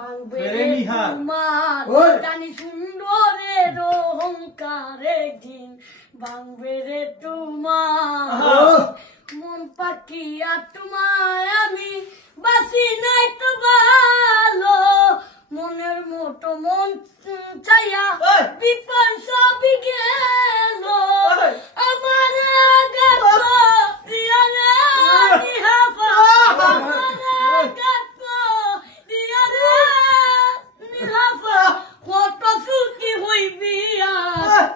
ভাঙবে তোমার জানি সুন্দরের অহংকারে দিন ভাঙবে রে তোমার মন পাখিয়া তোমায় আমি বাসি নাই তো ভালো মনের মতো মন চাইয়া বিপন সবই গেল আমার আঘাত দিয়া রে নিহাফা আমার আঘাত দিয়া রে নিহাফা কত সুখী হইবি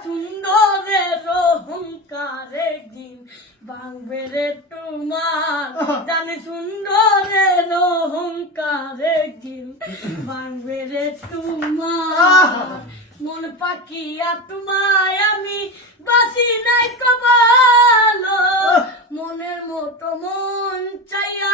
সুন্দরের অহংকারে দিন ভাঙবে রে তোমার জানি সুন্দরের অহংকারে দিন ভাঙবে রে তোমার মন পাখিয়া তোমায় আমি বাসি নাই কবালো মনের মতো মন চাইয়া